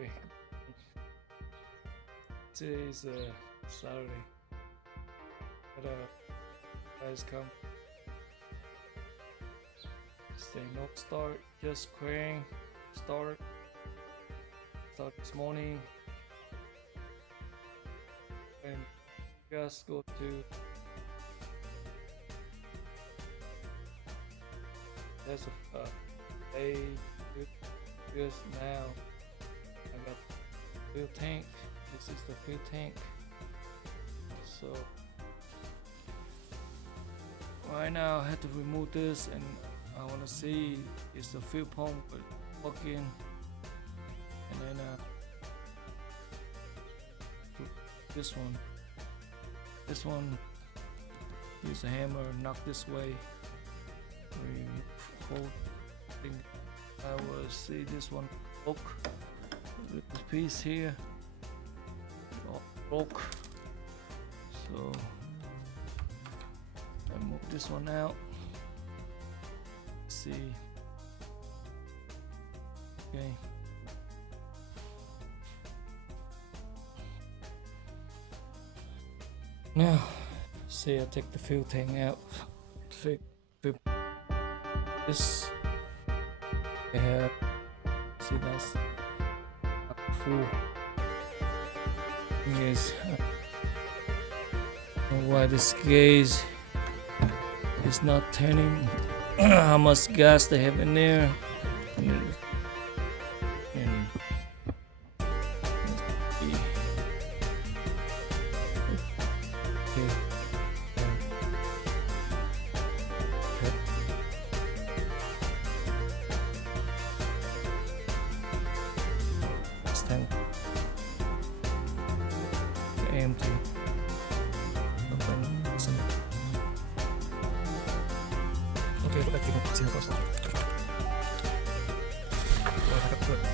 Okay. Today is Saturday. But guys come. Stay no start, just querying. Start this morning. And just go to there's a day just now. I got fuel tank. This is the fuel tank. So right now I had to remove this, and I want to see is the fuel pump working, and then this one use a hammer, knock this way, hold thing. I will see this one broke. This piece here all broke, so I move this one out. See, okay. Now, see, I take the fuel tank out. This, I have, see, that's full. Thing is, I don't know why this gauge is not turning. How much gas they have in there. And tank empty. Okay, look at the single cost.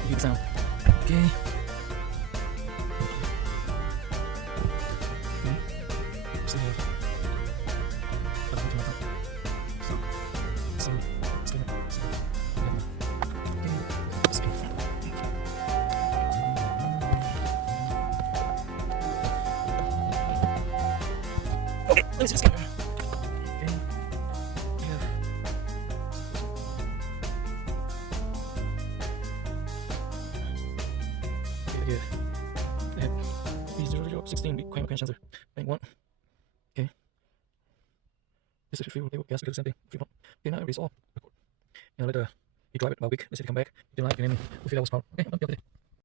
Heat sound. Okay. So here. Okay, let's just go. Here, I have B0016 big Kramer sensor. Bank 1. Okay. This is fuel, gas, because the same thing. Fuel pump. Okay, now it's all. And later, you drive it about a week. Let's say you come back. You didn't like it, and then we feel that was power. Okay, I'm done.